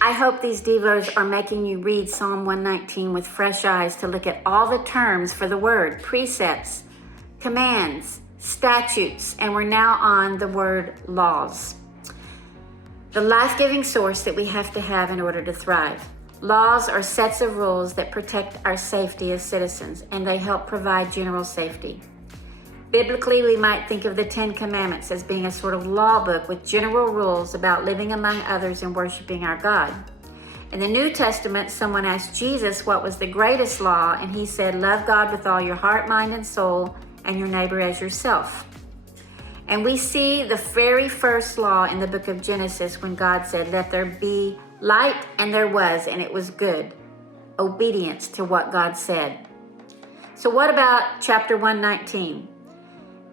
I hope these devos are making you read Psalm 119 with fresh eyes to look at all the terms for the word, precepts, commands, statutes, and we're now on the word laws. The life-giving source that we have to have in order to thrive. Laws are sets of rules that protect our safety as citizens, and they help provide general safety. Biblically, we might think of the 10 Commandments as being a sort of law book with general rules about living among others and worshiping our God. In the New Testament, someone asked Jesus what was the greatest law, and he said, love God with all your heart, mind, and soul, and your neighbor as yourself. And we see the very first law in the book of Genesis when God said, let there be light, and there was, and it was good. Obedience to what God said. So what about chapter 119?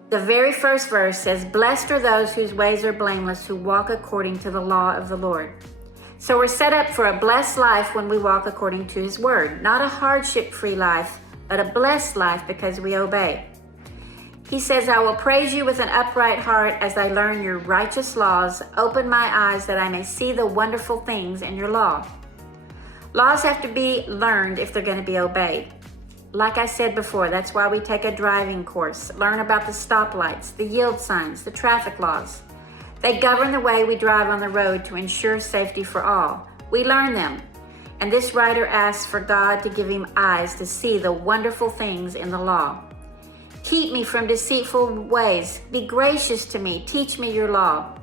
The very first verse says, blessed are those whose ways are blameless, who walk according to the law of the Lord. So we're set up for a blessed life when we walk according to his word. Not a hardship-free life, but a blessed life because we obey. He says, I will praise you with an upright heart as I learn your righteous laws. Open my eyes that I may see the wonderful things in your law. Laws have to be learned if they're going to be obeyed. Like I said before, that's why we take a driving course, learn about the stoplights, the yield signs, the traffic laws. They govern the way we drive on the road to ensure safety for all. We learn them. And this writer asks for God to give him eyes to see the wonderful things in the law. Keep me from deceitful ways. Be gracious to me. Teach me your law.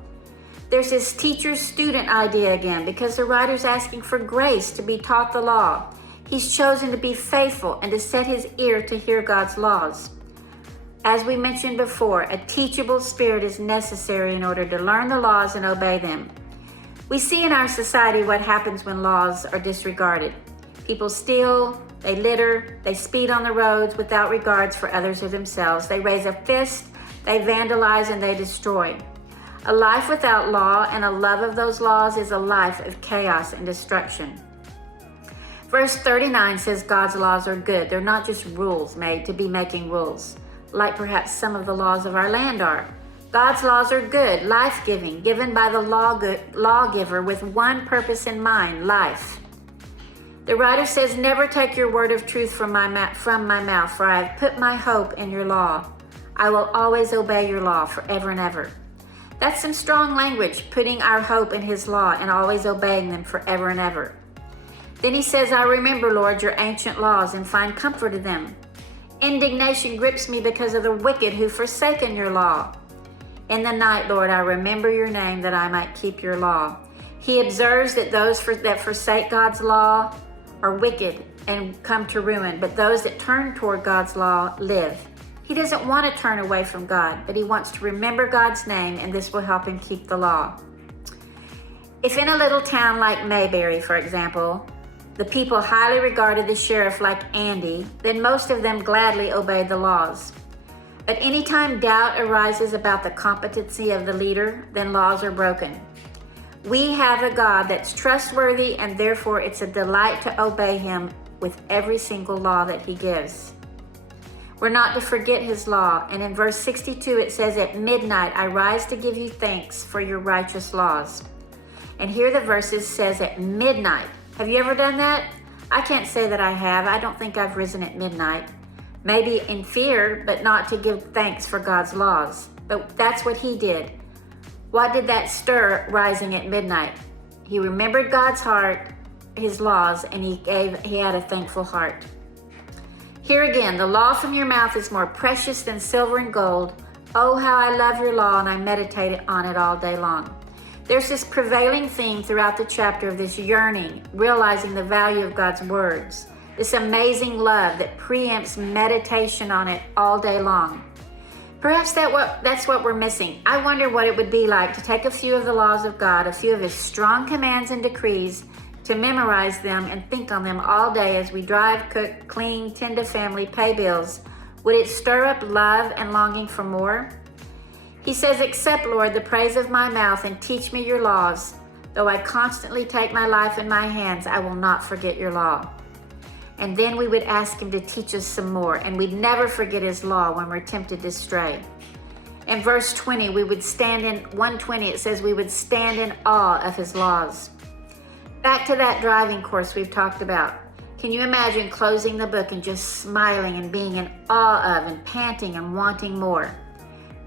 There's this teacher-student idea again because the writer's asking for grace to be taught the law. He's chosen to be faithful and to set his ear to hear God's laws. As we mentioned before, a teachable spirit is necessary in order to learn the laws and obey them. We see in our society what happens when laws are disregarded. People steal, they litter, they speed on the roads without regards for others or themselves. They raise a fist, they vandalize, and they destroy. A life without law and a love of those laws is a life of chaos and destruction. Verse 39 says God's laws are good. They're not just rules made to be making rules, like perhaps some of the laws of our land are. God's laws are good, life-giving, given by the lawgiver with one purpose in mind, life. The writer says, never take your word of truth from my mouth, for I have put my hope in your law. I will always obey your law forever and ever. That's some strong language, putting our hope in his law and always obeying them forever and ever. Then he says, I remember, Lord, your ancient laws and find comfort in them. Indignation grips me because of the wicked who forsaken your law. In the night, Lord, I remember your name that I might keep your law. He observes that those that forsake God's law are wicked and come to ruin, but those that turn toward God's law live. He doesn't want to turn away from God, but he wants to remember God's name, and this will help him keep the law. If in a little town like Mayberry, for example, the people highly regarded the sheriff like Andy, then most of them gladly obeyed the laws. But anytime doubt arises about the competency of the leader, then laws are broken. We have a God that's trustworthy, and therefore it's a delight to obey him with every single law that he gives. We're not to forget his law, and in verse 62 it says, at midnight I rise to give you thanks for your righteous laws. And here the verses says at midnight. Have you ever done that? I can't say that I have. I don't think I've risen at midnight. Maybe in fear, but not to give thanks for God's laws. But that's what he did. What did that stir rising at midnight? He remembered God's heart, his laws, and he had a thankful heart. Here again, the law from your mouth is more precious than silver and gold. Oh, how I love your law, and I meditate on it all day long. There's this prevailing theme throughout the chapter of this yearning, realizing the value of God's words, this amazing love that preempts meditation on it all day long. Perhaps that's what we're missing. I wonder what it would be like to take a few of the laws of God, a few of his strong commands and decrees, to memorize them and think on them all day as we drive, cook, clean, tend to family, pay bills. Would it stir up love and longing for more? He says, accept, Lord, the praise of my mouth and teach me your laws. Though I constantly take my life in my hands, I will not forget your law. And then we would ask him to teach us some more, and we'd never forget his law when we're tempted to stray. In verse 120, it says we would stand in awe of his laws. Back to that driving course we've talked about. Can you imagine closing the book and just smiling and being in awe of and panting and wanting more?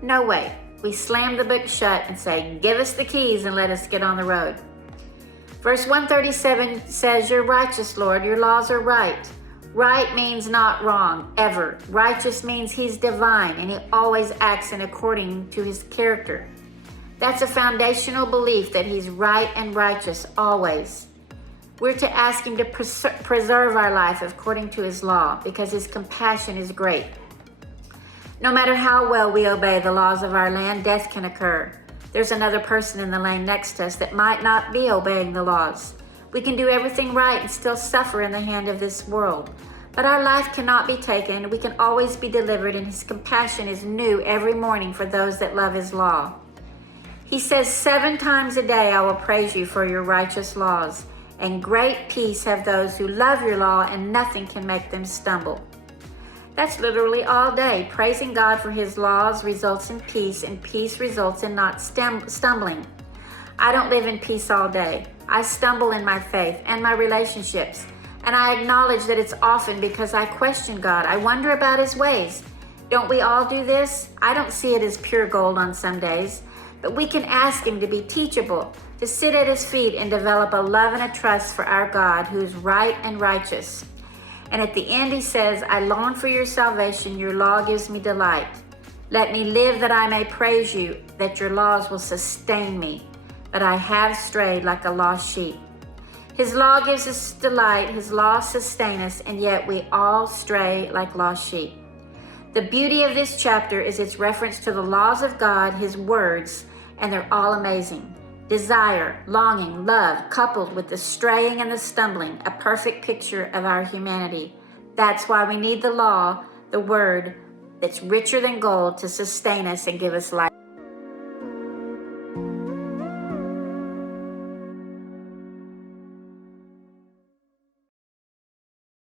No way. We slam the book shut and say, give us the keys and let us get on the road. Verse 137 says, you're righteous, Lord. Your laws are right. Right means not wrong, ever. Righteous means he's divine and he always acts in according to his character. That's a foundational belief that he's right and righteous always. We're to ask him to preserve our life according to his law because his compassion is great. No matter how well we obey the laws of our land, death can occur. There's another person in the lane next to us that might not be obeying the laws. We can do everything right and still suffer in the hand of this world. But our life cannot be taken. We can always be delivered, and his compassion is new every morning for those that love his law. He says, 7 times a day I will praise you for your righteous laws, and great peace have those who love your law, and nothing can make them stumble. That's literally all day. Praising God for his laws results in peace, and peace results in not stumbling. I don't live in peace all day. I stumble in my faith and my relationships, and I acknowledge that it's often because I question God. I wonder about his ways. Don't we all do this? I don't see it as pure gold on some days. But we can ask him to be teachable, to sit at his feet and develop a love and a trust for our God who is right and righteous. And at the end he says, I long for your salvation, your law gives me delight. Let me live that I may praise you, that your laws will sustain me. But I have strayed like a lost sheep. His law gives us delight, his laws sustain us, and yet we all stray like lost sheep. The beauty of this chapter is its reference to the laws of God, his words, and they're all amazing. Desire, longing, love, coupled with the straying and the stumbling, a perfect picture of our humanity. That's why we need the law, the word, that's richer than gold to sustain us and give us life.